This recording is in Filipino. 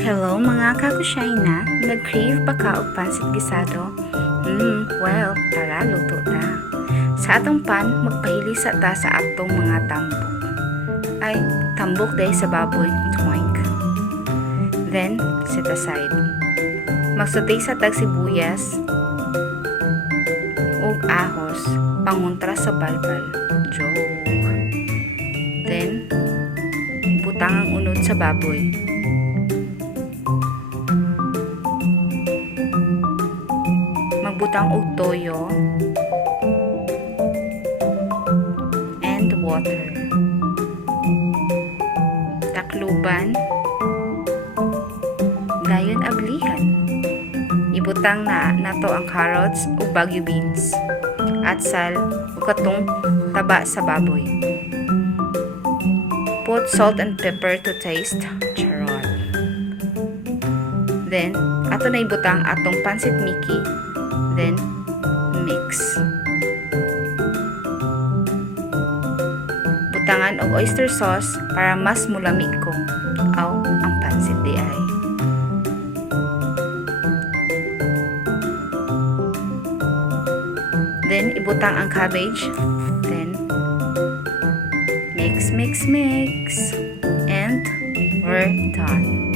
Hello mga kakusyayna, nag-crave ba ka og pansit gisado? Well, tara luto ta. Sa atong pan, magpahilisa ta sa atong mga tambok. Ay, tambok day sa baboy, twink. Then, set aside. Magsutay sa tag sibuyas ug ahos, pangontra sa balbal. Joke. Then, butang ang unod sa baboy. Magbutang og toyo and water. Takluban, dayon ablihan. Ibutang na nato ang carrots ug bagyo beans, atsal ug katong taba sa baboy. Put salt and pepper to taste. Charot. Then, ato na ibutang atong pansit miki. Then, mix. Butangan og oyster sauce para mas mulamig ko. Aw, ang pansit di ay. Then, ibutang ang cabbage. Then, mix, mix, mix. And, we're done.